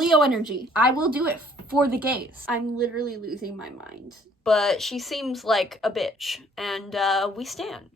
Leo energy. I will do it for the gays. I'm literally losing my mind. But she seems like a bitch, and we stan.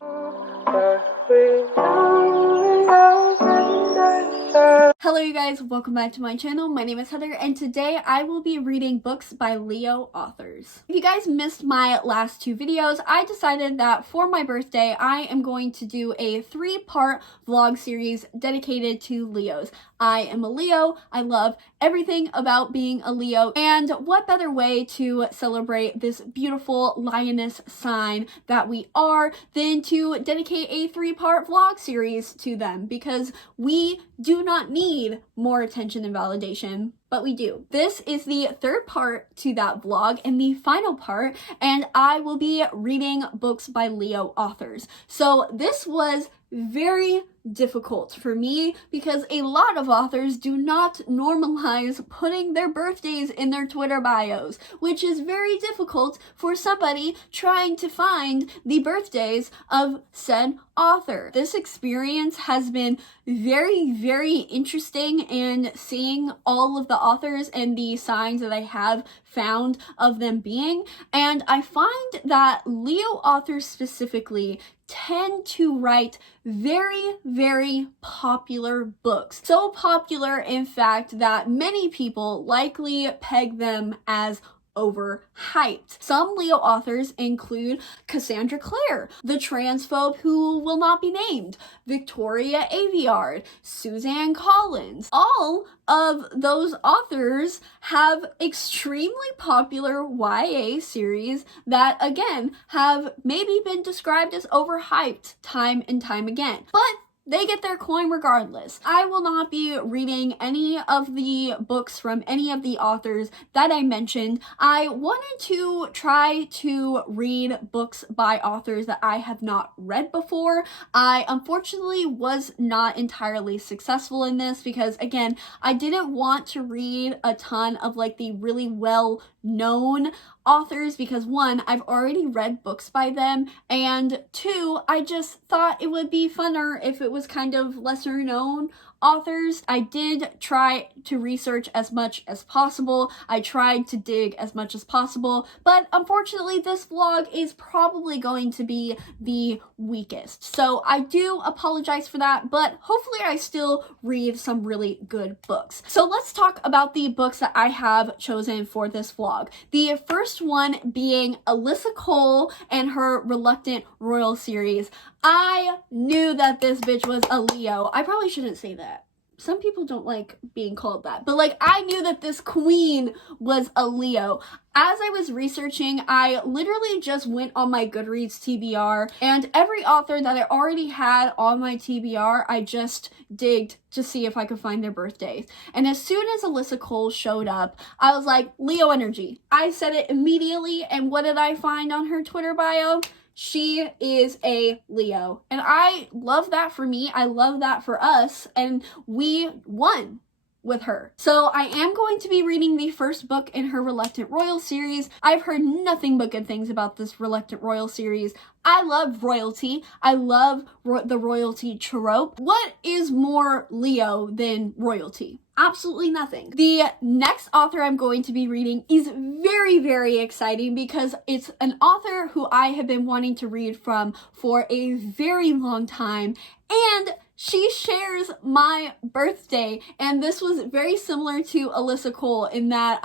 Hello you guys, welcome back to my channel. My name is Heather, and today I will be reading books by Leo authors. If you guys missed my last two videos, I decided that for my birthday, I am going to do a 3-part vlog series dedicated to Leos. I am a Leo, I love everything about being a Leo, and what better way to celebrate this beautiful lioness sign that we are than to dedicate a 3-part vlog series to them, because we do not need more attention and validation, but we do. This is the 3rd part to that vlog and the final part, and I will be reading books by Leo authors. So this was very difficult for me because a lot of authors do not normalize putting their birthdays in their Twitter bios, which is very difficult for somebody trying to find the birthdays of said author. This experience has been very, very interesting, and seeing all of the authors and the signs that I have found of them being, and I find that Leo authors specifically tend to write very, very popular books. So popular, in fact, that many people likely peg them as overhyped. Some Leo authors include Cassandra Clare, the transphobe who will not be named, Victoria Aveyard, Suzanne Collins. All of those authors have extremely popular YA series that, again, have maybe been described as overhyped time and time again. But they get their coin regardless. I will not be reading any of the books from any of the authors that I mentioned. I wanted to try to read books by authors that I have not read before. I unfortunately was not entirely successful in this because, again, I didn't want to read a ton of like the really well-known authors because 1, I've already read books by them, and 2, I just thought it would be funner if it was kind of lesser known authors. I did try to research as much as possible. I tried to dig as much as possible, but unfortunately this vlog is probably going to be the weakest. So I do apologize for that, but hopefully I still read some really good books. So let's talk about the books that I have chosen for this vlog. The first one being Alyssa Cole and her Reluctant Royal series. I knew that this bitch was a Leo. I probably shouldn't say that. Some people don't like being called that, but like I knew that this queen was a Leo. As I was researching, I literally just went on my Goodreads TBR, and every author that I already had on my TBR, I just digged to see if I could find their birthdays. And as soon as Alyssa Cole showed up, I was like, Leo energy. I said it immediately, and what did I find on her Twitter bio? She is a Leo, and I love that for me. I love that for us, and we won with her. So I am going to be reading the first book in her Reluctant Royal series. I've heard nothing but good things about this Reluctant Royal series. I love royalty. I love the royalty trope. What is more Leo than royalty? Absolutely nothing. The next author I'm going to be reading is very, very exciting because it's an author who I have been wanting to read from for a very long time, and she shares my birthday, and this was very similar to Alyssa Cole in that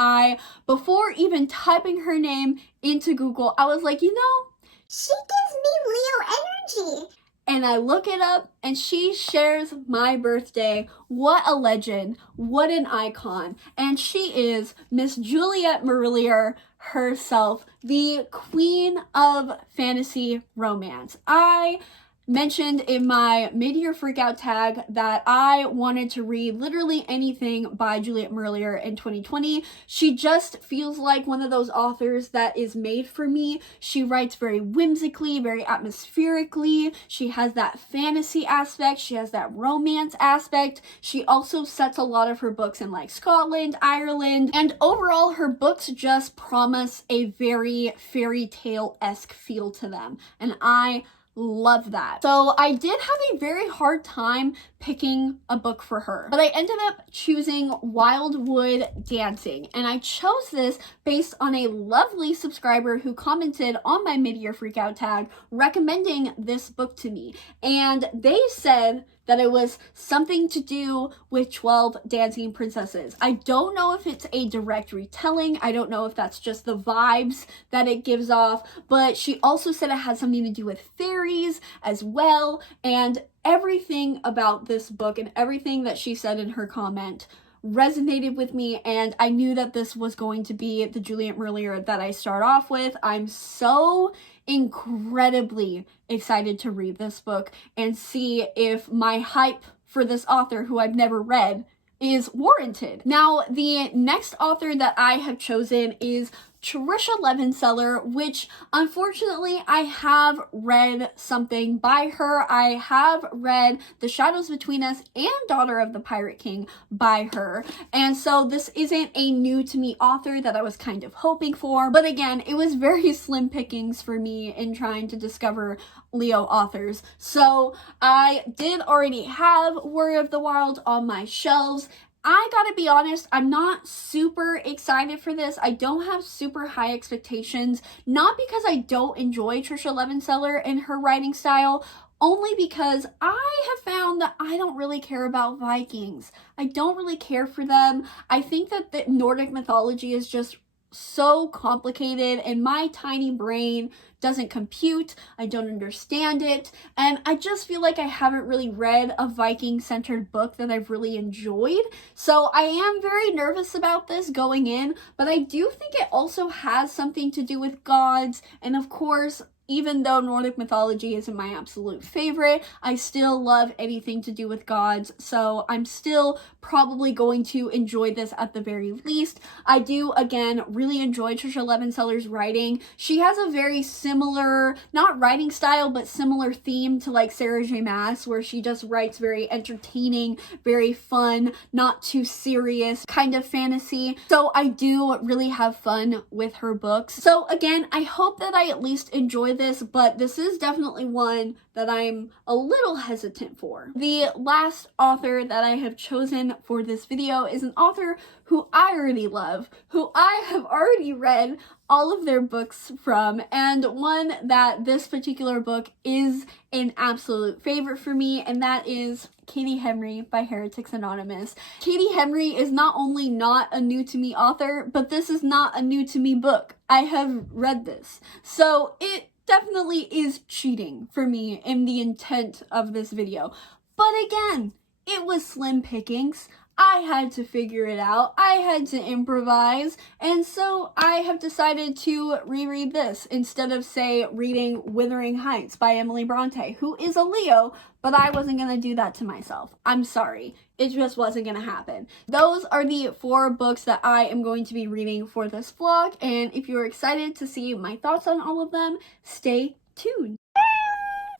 before even typing her name into Google, I was like, you know, she gives me Leo energy. And I look it up, and she shares my birthday. What a legend. What an icon. And she is Miss Juliet Marillier herself, the queen of fantasy romance. I mentioned in my mid-year freakout tag that I wanted to read literally anything by Juliet Marillier in 2020. She just feels like one of those authors that is made for me. She writes very whimsically, very atmospherically. She has that fantasy aspect. She has that romance aspect. She also sets a lot of her books in like Scotland, Ireland, and overall her books just promise a very fairy tale-esque feel to them. And I love that. So I did have a very hard time picking a book for her, but I ended up choosing Wildwood Dancing, and I chose this based on a lovely subscriber who commented on my mid-year freakout tag recommending this book to me, and they said that it was something to do with 12 dancing princesses. I don't know if it's a direct retelling. I don't know if that's just the vibes that it gives off, but she also said it had something to do with fairies as well, and everything about this book and everything that she said in her comment resonated with me, and I knew that this was going to be the Juliet Merlier that I start off with. I'm so incredibly excited to read this book and see if my hype for this author, who I've never read, is warranted. Now, the next author that I have chosen is Trisha Levenseller, which unfortunately I have read something by her. I have read The Shadows Between Us and Daughter of the Pirate King by her, and so this isn't a new to me author that I was kind of hoping for, but again, it was very slim pickings for me in trying to discover Leo authors. So I did already have Warrior of the Wild on my shelves. I gotta be honest, I'm not super excited for this. I don't have super high expectations, not because I don't enjoy Trisha Levenseller and her writing style, only because I have found that I don't really care about Vikings. I don't really care for them. I think that the Nordic mythology is just so complicated and my tiny brain doesn't compute. I don't understand it, and I just feel like I haven't really read a Viking-centered book that I've really enjoyed. So I am very nervous about this going in, but I do think it also has something to do with gods, and of course, even though Nordic mythology isn't my absolute favorite, I still love anything to do with gods, so I'm still probably going to enjoy this at the very least. I do, again, really enjoy Trisha Levenseller's writing. She has a very similar, not writing style, but similar theme to like Sarah J. Maas, where she just writes very entertaining, very fun, not too serious kind of fantasy. So I do really have fun with her books. So again, I hope that I at least enjoy this, but this is definitely one that I'm a little hesitant for. The last author that I have chosen for this video is an author who I already love, who I have already read all of their books from, and one that this particular book is an absolute favorite for me, and that is Katie Henry by Heretics Anonymous. Katie Henry is not only not a new to me author, but this is not a new to me book. I have read this. So it definitely is cheating for me in the intent of this video. But again, it was slim pickings. I had to figure it out. I had to improvise. And so I have decided to reread this instead of, say, reading Wuthering Heights by Emily Bronte, who is a Leo, but I wasn't going to do that to myself. I'm sorry. It just wasn't going to happen. Those are the 4 books that I am going to be reading for this vlog. And if you're excited to see my thoughts on all of them, stay tuned.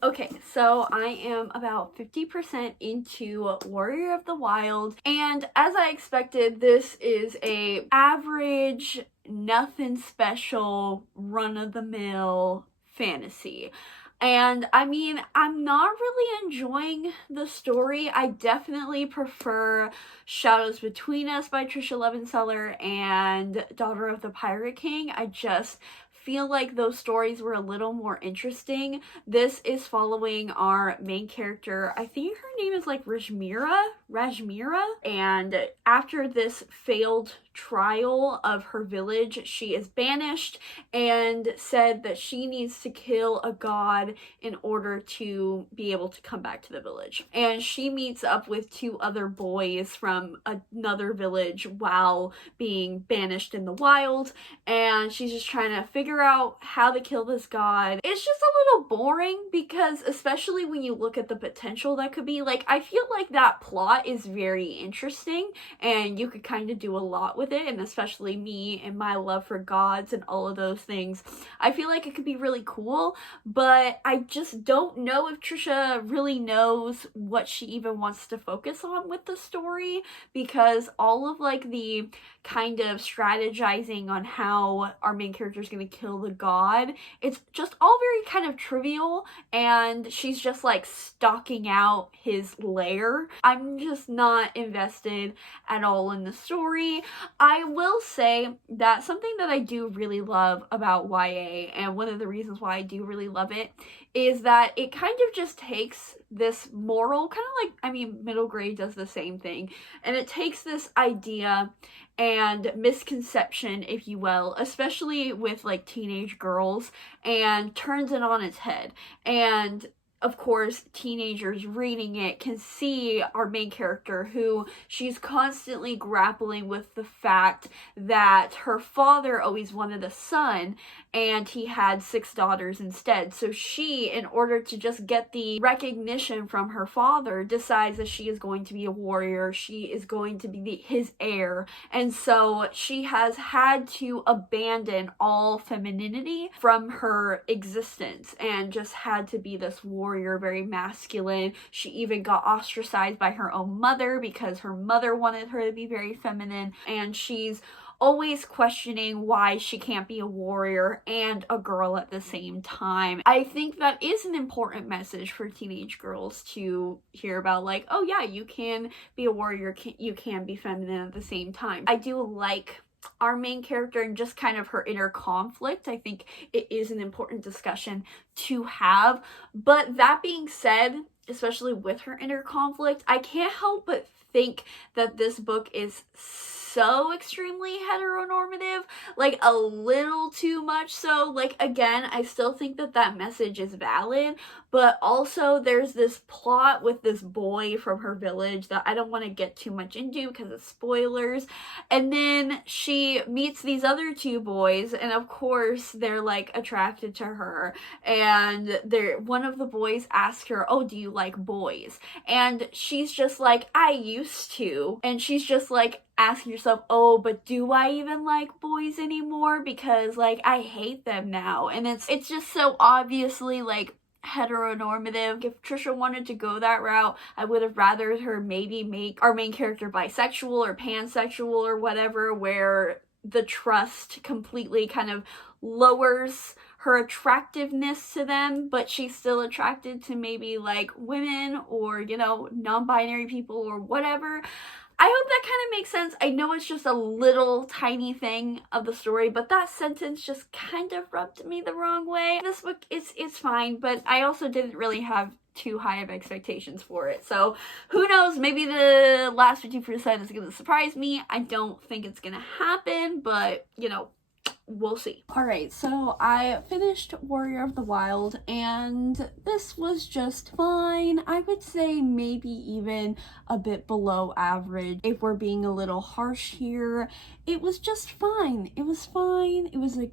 Okay, so I am about 50% into Warrior of the Wild, and as I expected, this is a average, nothing special, run-of-the-mill fantasy. And I mean, I'm not really enjoying the story. I definitely prefer Shadows Between Us by Trisha Levenseller and Daughter of the Pirate King. I just feel like those stories were a little more interesting. This is following our main character. I think her name is like Rajmira, and after this failed trial of her village, she is banished and said that she needs to kill a god in order to be able to come back to the village. And she meets up with 2 other boys from another village while being banished in the wild, and she's just trying to figure out how to kill this god. It's just a little boring because, especially when you look at the potential that could be, like, I feel like that plot is very interesting and you could kind of do a lot with it, and especially me and my love for gods and all of those things, I feel like it could be really cool, but I just don't know if Trisha really knows what she even wants to focus on with the story, because all of like the kind of strategizing on how our main character is going to kill the god, it's just all very kind of trivial, and she's just like stalking out his lair. I'm just not invested at all in the story. I will say that something that I do really love about YA, and one of the reasons why I do really love it, is that it kind of just takes this moral, kind of like, I mean, middle grade does the same thing, and it takes this idea and misconception, if you will, especially with like teenage girls, and turns it on its head. And of course, teenagers reading it can see our main character, who she's constantly grappling with the fact that her father always wanted a son and he had 6 daughters instead. So she, in order to just get the recognition from her father, decides that she is going to be a warrior. She is going to be his heir. And so she has had to abandon all femininity from her existence and just had to be this warrior, very masculine. She even got ostracized by her own mother because her mother wanted her to be very feminine, and she's always questioning why she can't be a warrior and a girl at the same time. I think that is an important message for teenage girls to hear about, like, oh yeah, you can be a warrior, you can be feminine at the same time. I do like our main character and just kind of her inner conflict. I think it is an important discussion to have. But that being said, especially with her inner conflict, I can't help but think that this book is so extremely heteronormative, like a little too much so. Like, again, I still think that that message is valid, but also there's this plot with this boy from her village that I don't want to get too much into because of spoilers. And then she meets these other 2 boys, and of course they're like attracted to her, and one of the boys asks her, oh, do you like boys? And she's just like, I used to. And she's just like asking yourself, oh, but do I even like boys anymore? Because like I hate them now. And it's just so obviously like heteronormative. If Trisha wanted to go that route, I would have rather her maybe make our main character bisexual or pansexual or whatever, where the trust completely kind of lowers her attractiveness to them, but she's still attracted to maybe like women or, you know, non-binary people or whatever. I hope that kind of makes sense. I know it's just a little tiny thing of the story, but that sentence just kind of rubbed me the wrong way. This book, it's fine, but I also didn't really have too high of expectations for it. So who knows, maybe the last 50% is going to surprise me. I don't think it's going to happen, but you know, we'll see. Alright, so I finished Warrior of the Wild, and this was just fine. I would say maybe even a bit below average, if we're being a little harsh here. It was just fine. It was fine. It was a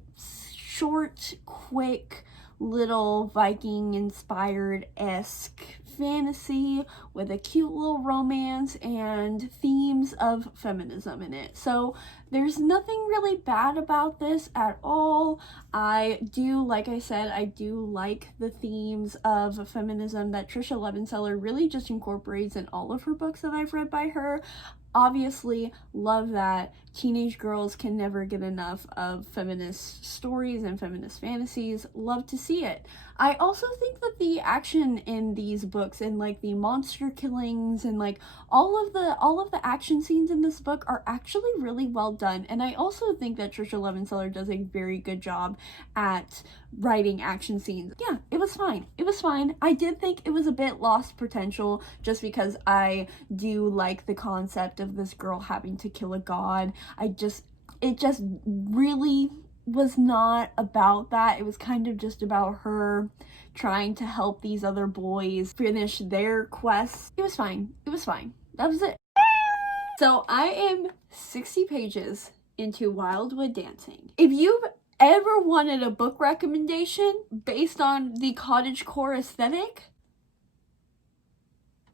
short, quick, little Viking-inspired-esque fantasy with a cute little romance and themes of feminism in it. So there's nothing really bad about this at all. I do, like I said, I do like the themes of feminism that Trisha Levenseller really just incorporates in all of her books that I've read by her. Obviously, love that teenage girls can never get enough of feminist stories and feminist fantasies. Love to see it. I also think that the action in these books and like the monster killings and like all of the action scenes in this book are actually really well done. And I also think that Trisha Levenseller does a very good job at writing action scenes. Yeah, it was fine. It was fine. I did think it was a bit lost potential just because I do like the concept of this girl having to kill a god. It just really was not about that. It was kind of just about her trying to help these other boys finish their quests. It was fine. It was fine. That was it. So I am 60 pages into Wildwood Dancing. If you've ever wanted a book recommendation based on the cottagecore aesthetic,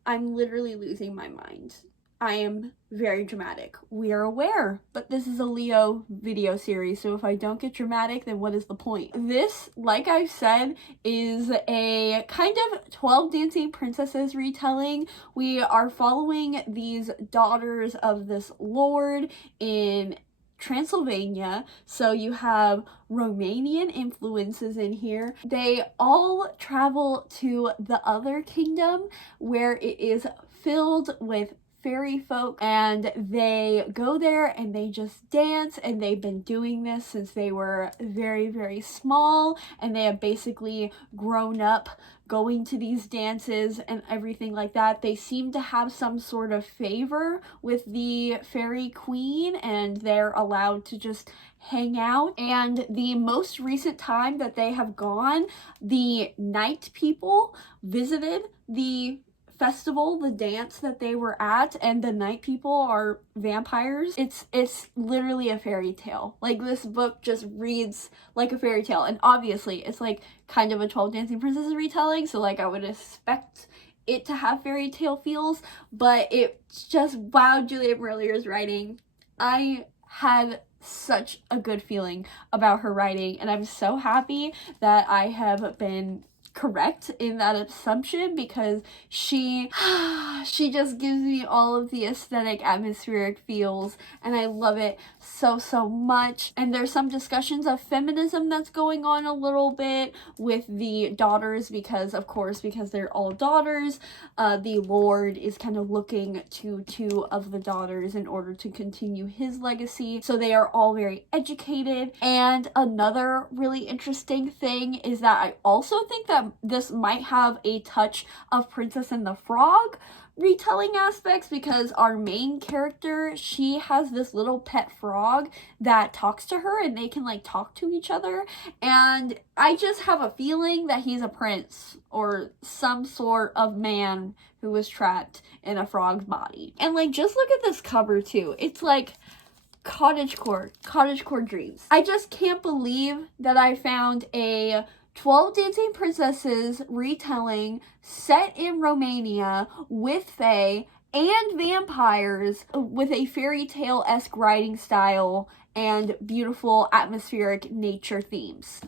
I'm literally losing my mind. I am very dramatic. We are aware, but this is a Leo video series, so if I don't get dramatic, then what is the point? This, like I've said, is a kind of 12 Dancing Princesses retelling. We are following these daughters of this lord in Transylvania, so you have Romanian influences in here. They all travel to the other kingdom where it is filled with fairy folk, and they go there and they just dance, and they've been doing this since they were very, very small, and they have basically grown up going to these dances and everything like that. They seem to have some sort of favor with the fairy queen, and they're allowed to just hang out. And the most recent time that they have gone, the night people visited the festival, the dance that they were at, and the night people are vampires. It's literally a fairy tale. Like, this book just reads like a fairy tale, and obviously it's like kind of a 12 Dancing Princesses retelling, so like I would expect it to have fairy tale feels, but it just wowed Juliet Marillier's writing. I had such a good feeling about her writing, and I'm so happy that I have been correct in that assumption, because she just gives me all of the aesthetic, atmospheric feels, and I love it so much. And there's some discussions of feminism that's going on a little bit with the daughters, because they're all daughters, the lord is kind of looking to two of the daughters in order to continue his legacy, so they are all very educated. And another really interesting thing is that I also think that this might have a touch of Princess and the Frog retelling aspects, because our main character, she has this little pet frog that talks to her, and they can like talk to each other, and I just have a feeling that he's a prince or some sort of man who was trapped in a frog's body. And like, just look at this cover too. It's like cottagecore dreams. I just can't believe that I found a 12 Dancing Princesses retelling set in Romania with fae and vampires with a fairy tale-esque writing style and beautiful atmospheric nature themes.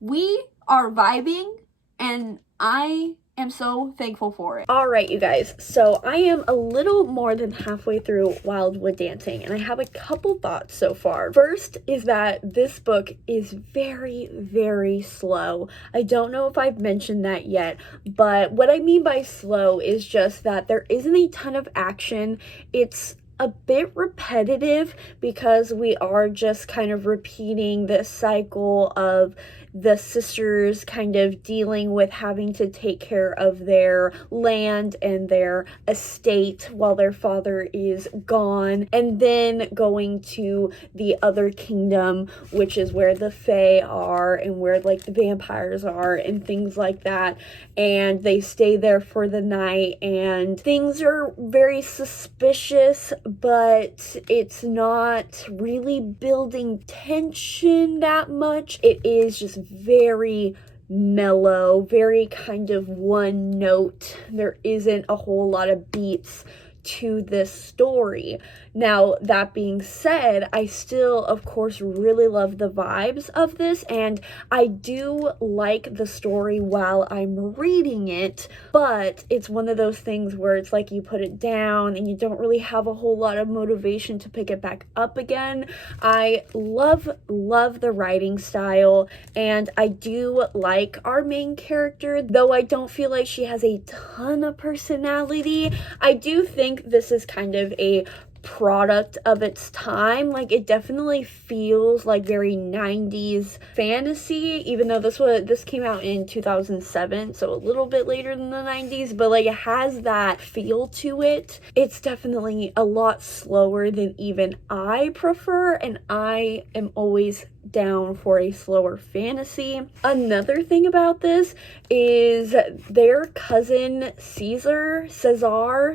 We are vibing, and I am so thankful for it. Alright, you guys, so I am a little more than halfway through Wildwood Dancing, and I have a couple thoughts so far. First is that this book is very, very slow. I don't know if I've mentioned that yet, but what I mean by slow is just that there isn't a ton of action. It's a bit repetitive because we are just kind of repeating this cycle of the sisters kind of dealing with having to take care of their land and their estate while their father is gone, and then going to the other kingdom, which is where the fae are and where like the vampires are and things like that, and they stay there for the night, and things are very suspicious, but it's not really building tension that much. It is just very mellow, very kind of one note. There isn't a whole lot of beats to this story. Now, that being said, I still, of course, really love the vibes of this, and I do like the story while I'm reading it, but it's one of those things where it's like you put it down and you don't really have a whole lot of motivation to pick it back up again. I love the writing style, and I do like our main character, though I don't feel like she has a ton of personality. I do think this is kind of a product of its time. Like, it definitely feels like very 90s fantasy, even though this came out in 2007, so a little bit later than the 90s, but like it has that feel to it. It's definitely a lot slower than even I prefer, and I am always down for a slower fantasy. Another thing about this is their cousin Caesar,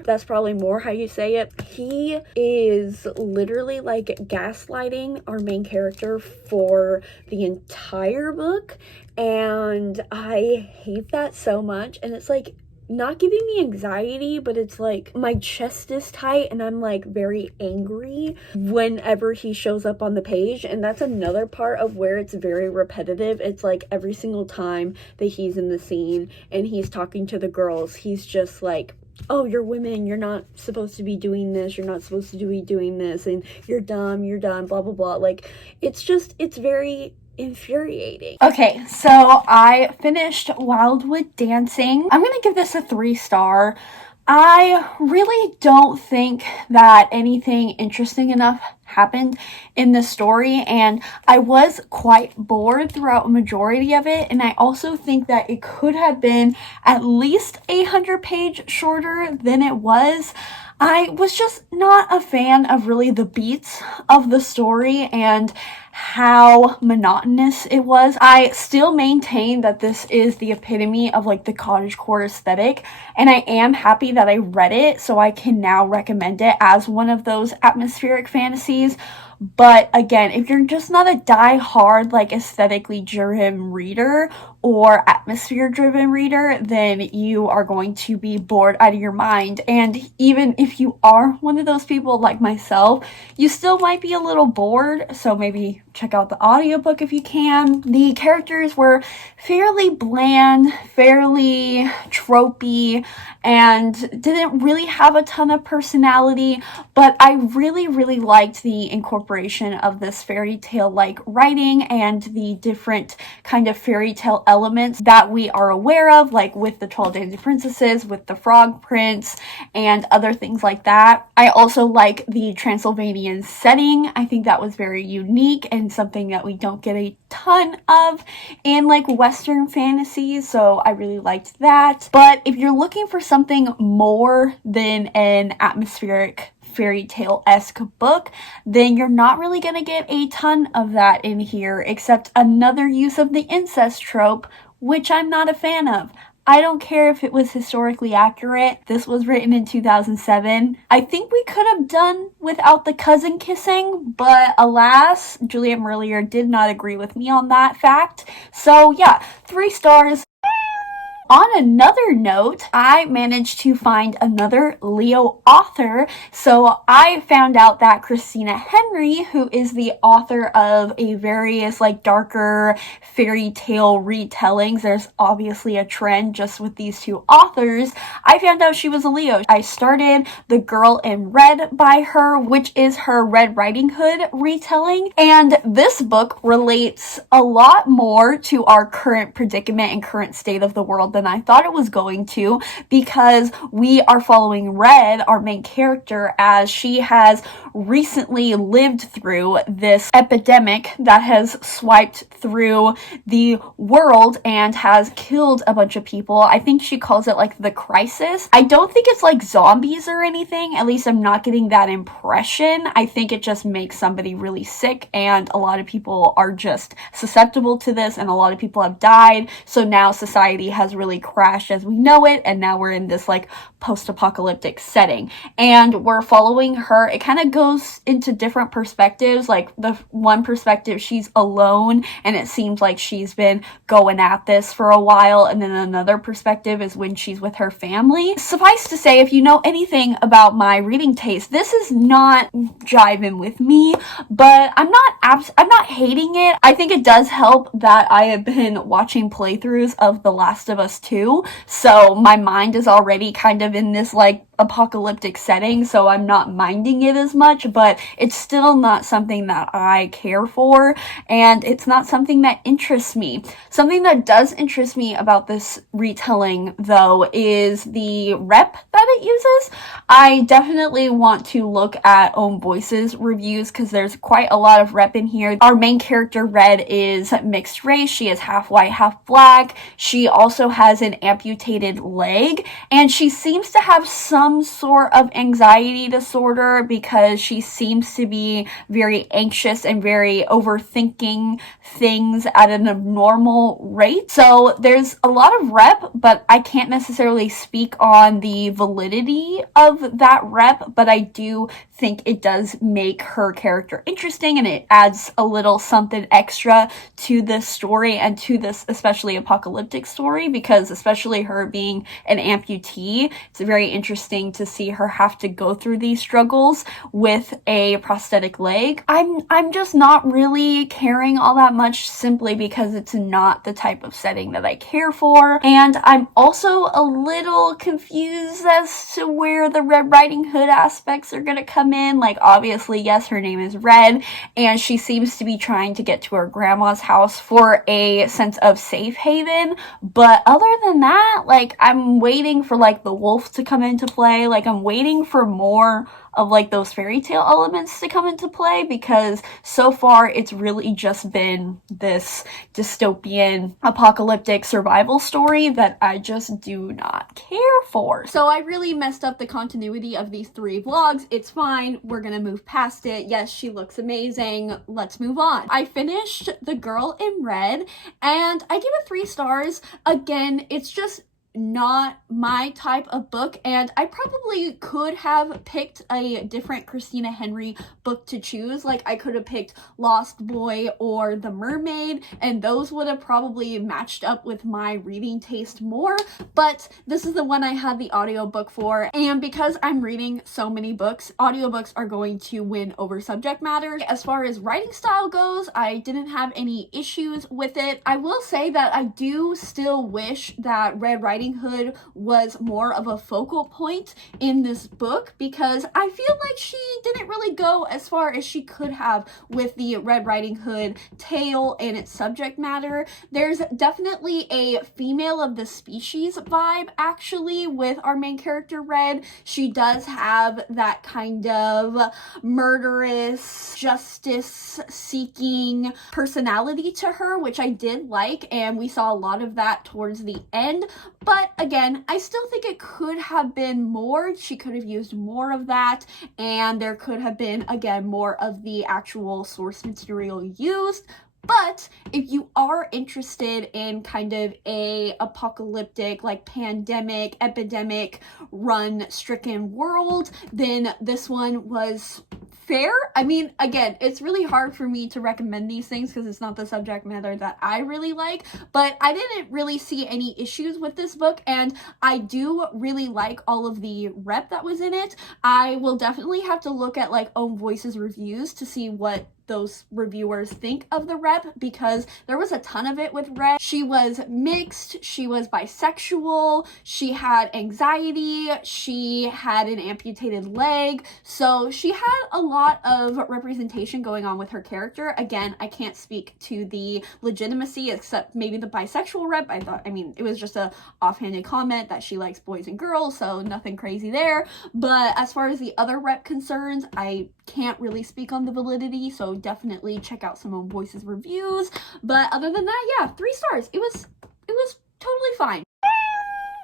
that's probably more how you say it. He is literally like gaslighting our main character for the entire book, and I hate that so much. And it's like, not giving me anxiety, but it's like my chest is tight and I'm like very angry whenever he shows up on the page. And that's another part of where it's very repetitive. It's like every single time that he's in the scene and he's talking to the girls, he's just like, oh, you're women, you're not supposed to be doing this, you're not supposed to be doing this, and you're dumb, blah blah blah. Like, it's very infuriating. Okay, so I finished Wildwood Dancing. I'm gonna give this a 3-star. I really don't think that anything interesting enough happened in the story, and I was quite bored throughout a majority of it, and I also think that it could have been at least 100-page shorter than it was. I was just not a fan of really the beats of the story and how monotonous it was. I still maintain that this is the epitome of like the cottagecore aesthetic, and I am happy that I read it so I can now recommend it as one of those atmospheric fantasies. But again, if you're just not a die-hard, like, aesthetically driven reader or atmosphere-driven reader, then you are going to be bored out of your mind. And even if you are one of those people like myself, you still might be a little bored, so maybe check out the audiobook if you can. The characters were fairly bland, fairly tropey, and didn't really have a ton of personality, but I really liked the incorporation of this fairy tale like writing and the different kind of fairy tale elements that we are aware of, like with the 12 Dancing Princesses, with the Frog Prince, and other things like that. I also like the Transylvanian setting. I think that was very unique and something that we don't get a ton of in like Western fantasies, so I really liked that. But if you're looking for something more than an atmospheric fairy tale-esque book, then you're not really gonna get a ton of that in here, except another use of the incest trope, which I'm not a fan of. I don't care if it was historically accurate. This was written in 2007. I think we could have done without the cousin kissing, but alas, Juliet Merlier did not agree with me on that fact. So yeah, 3 stars. On another note, I managed to find another Leo author. So I found out that Christina Henry, who is the author of a various like darker fairy tale retellings, there's obviously a trend just with these 2 authors, I found out she was a Leo. I started The Girl in Red by her, which is her Red Riding Hood retelling, and this book relates a lot more to our current predicament and current state of the world than I thought it was going to, because we are following Red, our main character, as she has recently lived through this epidemic that has swiped through the world and has killed a bunch of people. I think she calls it like the crisis. I don't think it's like zombies or anything, at least I'm not getting that impression. I think it just makes somebody really sick, and a lot of people are just susceptible to this, and a lot of people have died, so now society has really crashed as we know it, and now we're in this like post-apocalyptic setting, and we're following her. It kind of goes into different perspectives. Like the one perspective, she's alone and it seems like she's been going at this for a while, and then another perspective is when she's with her family. Suffice to say, if you know anything about my reading taste, this is not jiving with me, but I'm not hating it. I think it does help that I have been watching playthroughs of The Last of Us 2, so my mind is already kind of in this like apocalyptic setting, so I'm not minding it as much, but it's still not something that I care for, and it's not something that interests me. Something that does interest me about this retelling, though, is the rep that it uses. I definitely want to look at Own Voices reviews, because there's quite a lot of rep in here. Our main character, Red, is mixed race. She is half white, half black. She also has an amputated leg, and she seems to have some some sort of anxiety disorder because she seems to be very anxious and very overthinking things at an abnormal rate. So there's a lot of rep, but I can't necessarily speak on the validity of that rep, but I do think it does make her character interesting, and it adds a little something extra to this story and to this especially apocalyptic story, because especially her being an amputee, it's very interesting to see her have to go through these struggles with a prosthetic leg. I'm just not really caring all that much, simply because it's not the type of setting that I care for, and I'm also a little confused as to where the Red Riding Hood aspects are gonna come in. Like, obviously, yes, her name is Red, and she seems to be trying to get to her grandma's house for a sense of safe haven, but other than that, like, I'm waiting for, like, the wolf to come into play. Like, I'm waiting for more of, like, those fairy tale elements to come into play, because so far it's really just been this dystopian apocalyptic survival story that I just do not care for. So I really messed up the continuity of these 3 vlogs. It's fine, we're gonna move past it. Yes, she looks amazing, let's move on. I finished The Girl in Red, and I give it 3 stars. Again, it's just not my type of book, and I probably could have picked a different Christina Henry book to choose. Like, I could have picked Lost Boy or The Mermaid, and those would have probably matched up with my reading taste more, but this is the one I had the audiobook for, and because I'm reading so many books, audiobooks are going to win over subject matter. As far as writing style goes, I didn't have any issues with it. I will say that I do still wish that Red Riding Hood was more of a focal point in this book, because I feel like she didn't really go as far as she could have with the Red Riding Hood tale and its subject matter. There's definitely a female of the species vibe, actually, with our main character, Red. She does have that kind of murderous, justice-seeking personality to her, which I did like, and we saw a lot of that towards the end. But again, I still think it could have been more. She could have used more of that, and there could have been, again, more of the actual source material used. But if you are interested in kind of a apocalyptic, like, pandemic, epidemic run stricken world, then this one was fair. I mean, again, it's really hard for me to recommend these things because it's not the subject matter that I really like, but I didn't really see any issues with this book, and I do really like all of the rep that was in it. I will definitely have to look at, like, Own Voices reviews to see what those reviewers think of the rep, because there was a ton of it with Red. She was mixed, she was bisexual, she had anxiety, she had an amputated leg, so she had a lot of representation going on with her character. Again, I can't speak to the legitimacy except maybe the bisexual rep. I mean, it was just a offhanded comment that she likes boys and girls, so nothing crazy there. But as far as the other rep concerns, I can't really speak on the validity, so definitely check out some Own Voices reviews. But other than that, yeah, 3 stars. It was totally fine.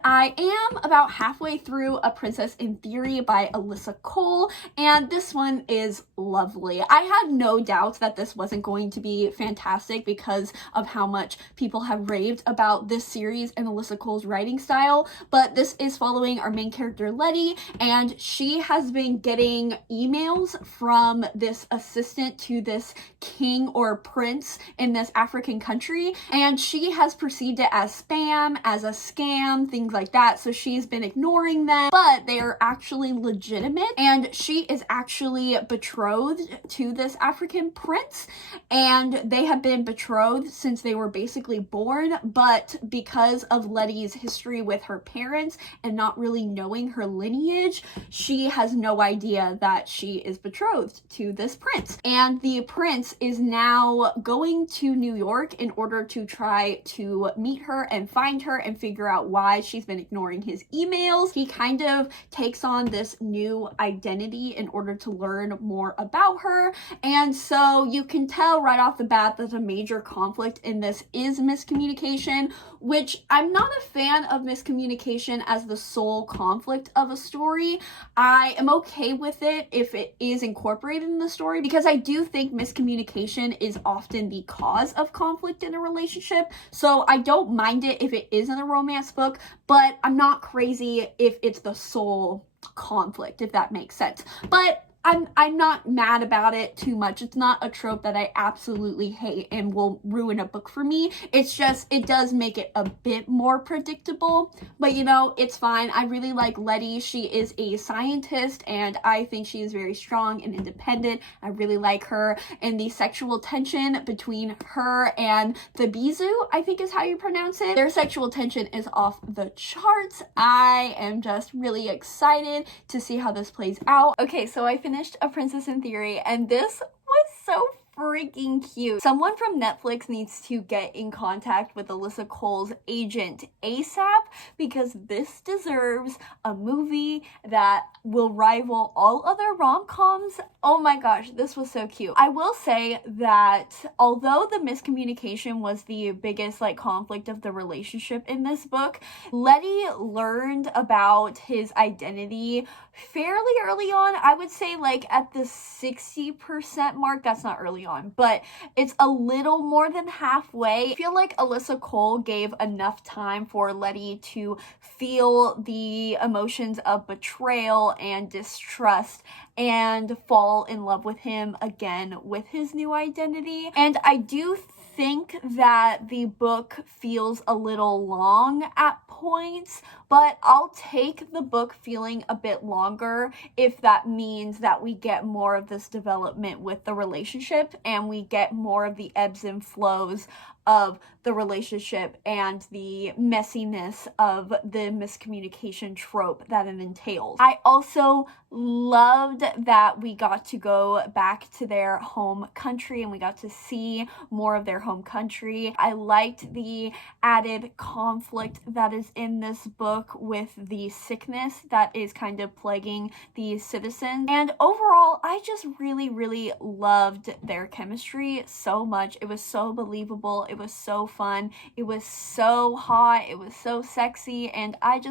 I am about halfway through A Princess in Theory by Alyssa Cole, and this one is lovely. I had no doubts that this wasn't going to be fantastic because of how much people have raved about this series and Alyssa Cole's writing style, but this is following our main character, Letty, and she has been getting emails from this assistant to this king or prince in this African country, and she has perceived it as spam, as a scam, things like that, so she's been ignoring them, but they are actually legitimate, and she is actually betrothed to this African prince, and they have been betrothed since they were basically born, but because of Letty's history with her parents and not really knowing her lineage, she has no idea that she is betrothed to this prince, and the prince is now going to New York in order to try to meet her and find her and figure out why she's she's been ignoring his emails. He kind of takes on this new identity in order to learn more about her. And so you can tell right off the bat that a major conflict in this is miscommunication, which I'm not a fan of miscommunication as the sole conflict of a story. I am okay with it if it is incorporated in the story, because I do think miscommunication is often the cause of conflict in a relationship. So I don't mind it if it is in a romance book, but I'm not crazy if it's the sole conflict, if that makes sense. But I'm not mad about it too much. It's not a trope that I absolutely hate and will ruin a book for me. It's just, it does make it a bit more predictable, but you know, it's fine. I really like Letty. She is a scientist and I think she is very strong and independent. I really like her, and the sexual tension between her and the Bizu, I think is how you pronounce it. Their sexual tension is off the charts. I am just really excited to see how this plays out. Okay, so I finished A Princess in Theory, and this was so freaking cute. Someone from Netflix needs to get in contact with Alyssa Cole's agent ASAP, because this deserves a movie that will rival all other rom-coms. Oh my gosh, this was so cute. I will say that although the miscommunication was the biggest conflict of the relationship in this book, Letty learned about his identity fairly early on. I would say at the 60% mark. That's not early on, but it's a little more than halfway. I feel like Alyssa Cole gave enough time for Letty to feel the emotions of betrayal and distrust and fall in love with him again with his new identity. And I do think that the book feels a little long at points, but I'll take the book feeling a bit longer if that means that we get more of this development with the relationship and we get more of the ebbs and flows of the relationship and the messiness of the miscommunication trope that it entails. I also loved that we got to go back to their home country and we got to see more of their home country. I liked the added conflict that is in this book with the sickness that is kind of plaguing the citizens. And overall, I just really, really loved their chemistry so much. It was so believable. It was so fun. It was so hot. It was so sexy. And I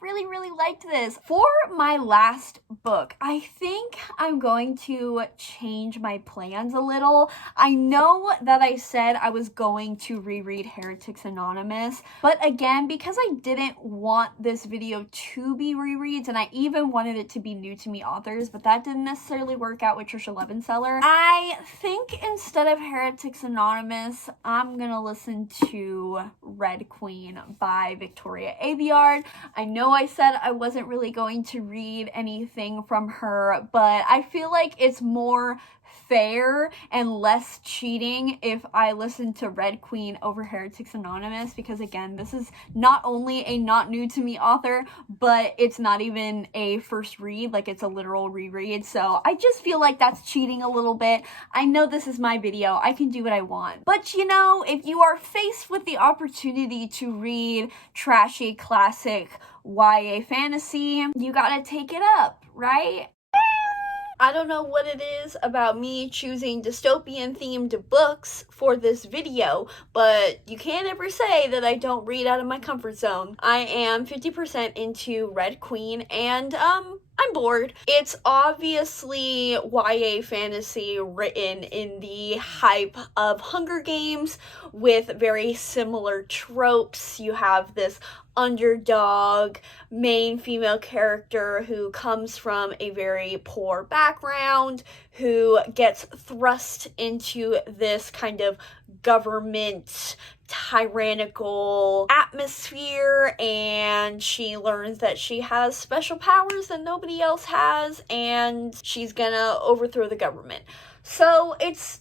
really, really liked this. For my last book, I think I'm going to change my plans a little. I know that I said I was going to reread Heretics Anonymous, but again, because I didn't want this video to be rereads, and I even wanted it to be new to me authors, but that didn't necessarily work out with Trisha Levenseller, I think instead of Heretics Anonymous, I'm gonna listen to Red Queen by Victoria Aveyard. I know I said I wasn't really going to read anything from her, but I feel like it's more fair and less cheating if I listen to Red Queen over Heretics Anonymous, because again, this is not only a not new to me author, but it's not even a first read, it's a literal reread. So I just feel like that's cheating a little bit. I know this is my video, I can do what I want, but you know, if you are faced with the opportunity to read trashy classic YA fantasy, you gotta take it up, right? I don't know what it is about me choosing dystopian themed books for this video, but you can't ever say that I don't read out of my comfort zone. I am 50% into Red Queen, and I'm bored. It's obviously YA fantasy written in the hype of Hunger Games with very similar tropes. You have this underdog main female character who comes from a very poor background, who gets thrust into this kind of government tyrannical atmosphere, and she learns that she has special powers that nobody else has, and she's gonna overthrow the government. So it's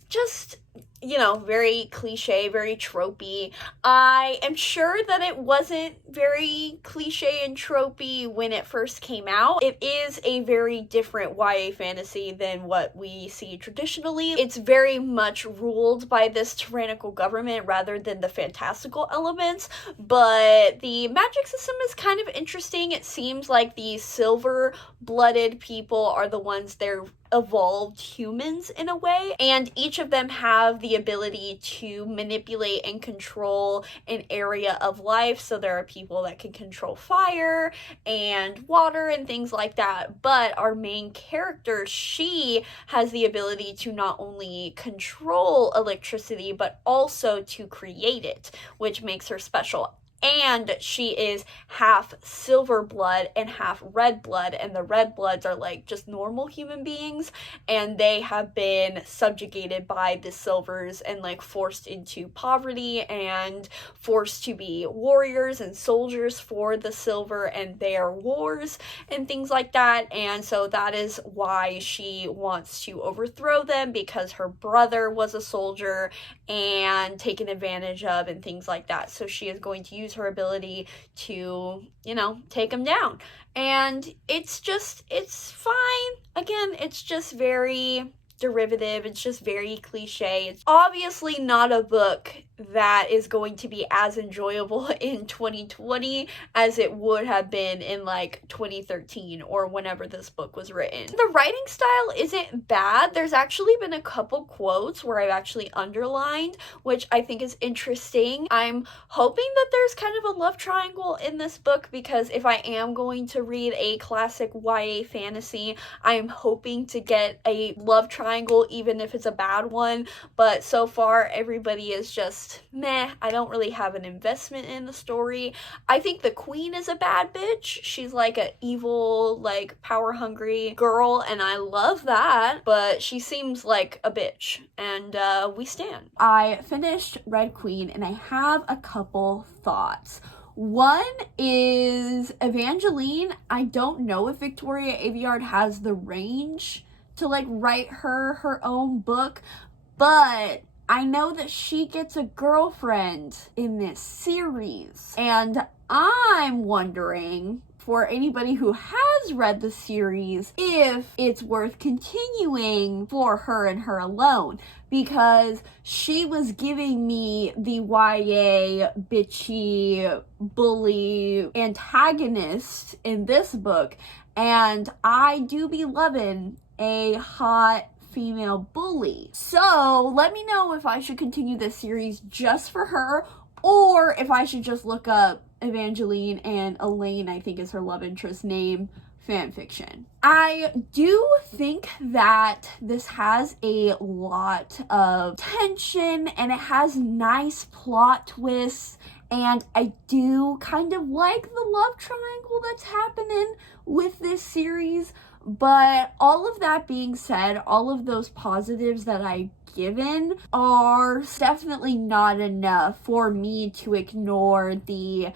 you know, very cliche, very tropey. I am sure that it wasn't very cliche and tropey when it first came out. It is a very different YA fantasy than what we see traditionally. It's very much ruled by this tyrannical government rather than the fantastical elements, but the magic system is kind of interesting. It seems like the silver-blooded people are the ones they're evolved humans in a way, and each of them have the ability to manipulate and control an area of life. So there are people that can control fire and water and things like that, but our main character, she has the ability to not only control electricity but also to create it, which makes her special. And she is half silver blood and half red blood, and the red bloods are like just normal human beings, and they have been subjugated by the silvers and like forced into poverty and forced to be warriors and soldiers for the silver and their wars and things like that. And so that is why she wants to overthrow them, because her brother was a soldier and taken advantage of and things like that. So she is going to use her ability to, you know, take him down. And it's fine. Again, it's just very derivative. It's just very cliche. It's obviously not a book that is going to be as enjoyable in 2020 as it would have been in like 2013 or whenever this book was written. The writing style isn't bad. There's actually been a couple quotes where I've actually underlined, which I think is interesting. I'm hoping that there's kind of a love triangle in this book, because if I am going to read a classic YA fantasy, I'm hoping to get a love triangle, even if it's a bad one. But so far, everybody is just meh. I don't really have an investment in the story. I think the queen is a bad bitch. She's like an evil, like power hungry girl, and I love that, but she seems like a bitch, and we stand. I finished Red Queen and I have a couple thoughts. One is Evangeline. I don't know if Victoria Aveyard has the range to like write her own book, but I know that she gets a girlfriend in this series, and I'm wondering, for anybody who has read the series, if it's worth continuing for her and her alone, because she was giving me the YA bitchy bully antagonist in this book, and I do be loving a hot female bully. So let me know if I should continue this series just for her, or if I should just look up Evangeline and Elaine, I think is her love interest name, fanfiction. I do think that this has a lot of tension and it has nice plot twists, and I do kind of like the love triangle that's happening with this series. But all of that being said, all of those positives that I've given are definitely not enough for me to ignore the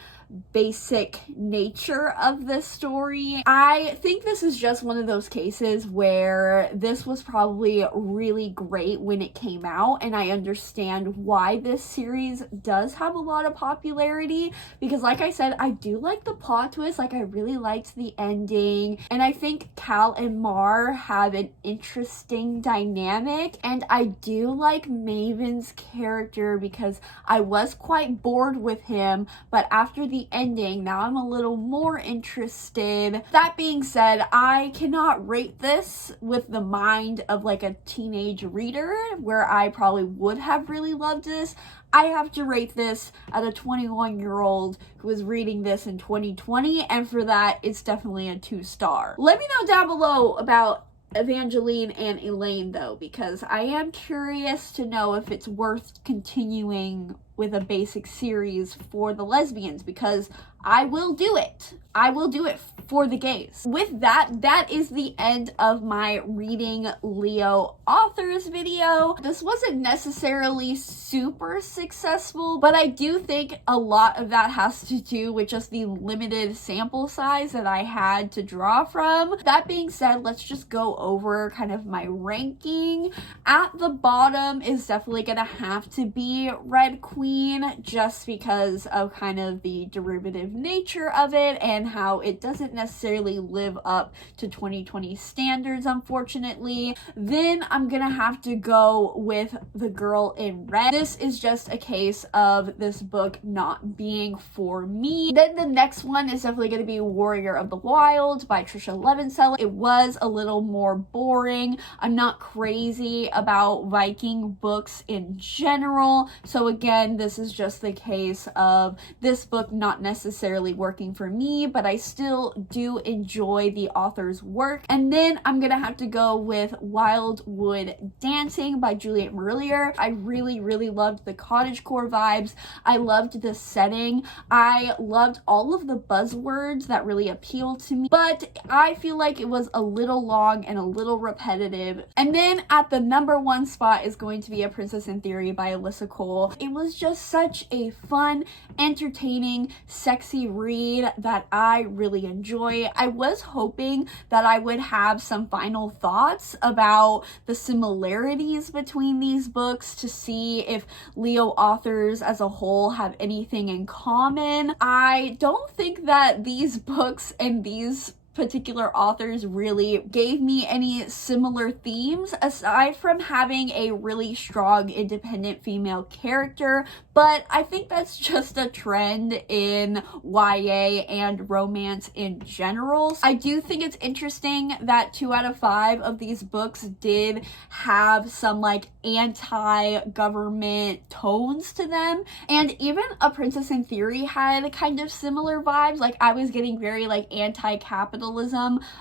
basic nature of this story. I think this is just one of those cases where this was probably really great when it came out, and I understand why this series does have a lot of popularity, because like I said, I do like the plot twist. Like, I really liked the ending, and I think Cal and Mar have an interesting dynamic, and I do like Maven's character because I was quite bored with him, but after the ending, now I'm a little more interested. That being said, I cannot rate this with the mind of like a teenage reader, where I probably would have really loved this. I have to rate this at a 21-year-old who was reading this in 2020, and for that, it's definitely a 2-star. Let me know down below about Evangeline and Elaine though, because I am curious to know if it's worth continuing with a basic series for the lesbians, because I will do it. I will do it for the gays. With that, that is the end of my reading Leo authors video. This wasn't necessarily super successful, but I do think a lot of that has to do with just the limited sample size that I had to draw from. That being said, let's just go over kind of my ranking. At the bottom is definitely gonna have to be Red Queen, just because of kind of the derivative nature of it and how it doesn't necessarily live up to 2020 standards, unfortunately. Then I'm gonna have to go with The Girl in Red. This is just a case of this book not being for me. Then the next one is definitely gonna be Warrior of the Wild by Trisha Levenseller. It was a little more boring. I'm not crazy about Viking books in general, so again, this is just the case of this book not necessarily working for me, but I still do enjoy the author's work. And then I'm gonna have to go with Wildwood Dancing by Juliet Marillier. I really loved the cottagecore vibes. I loved the setting. I loved all of the buzzwords that really appealed to me, but I feel like it was a little long and a little repetitive. And then at the number one spot is going to be A Princess in Theory by Alyssa Cole. It was just such a fun, entertaining, sexy read that I really enjoy. I was hoping that I would have some final thoughts about the similarities between these books to see if Leo authors as a whole have anything in common. I don't think that these books and these particular authors really gave me any similar themes aside from having a really strong independent female character, but I think that's just a trend in YA and romance in general. I do think it's interesting that 2 out of 5 of these books did have some like anti-government tones to them, and even A Princess in Theory had kind of similar vibes. Like I was getting very like anti-capitalism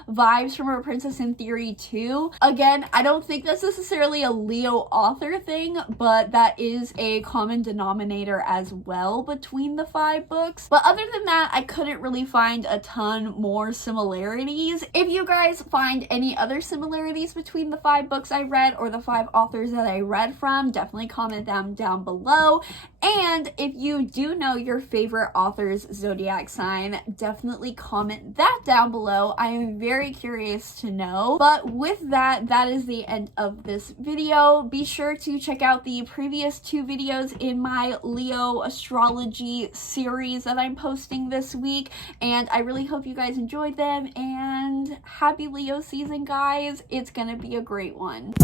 vibes from A Princess in Theory too. Again, I don't think that's necessarily a Leo author thing, but that is a common denominator as well between the 5 books. But other than that, I couldn't really find a ton more similarities. If you guys find any other similarities between the 5 books I read or the 5 authors that I read from, definitely comment them down below. And if you do know your favorite author's zodiac sign, definitely comment that down below. I am very curious to know. But with that, that is the end of this video. Be sure to check out the previous 2 videos in my Leo astrology series that I'm posting this week. And I really hope you guys enjoyed them, and happy Leo season, guys. It's gonna be a great one.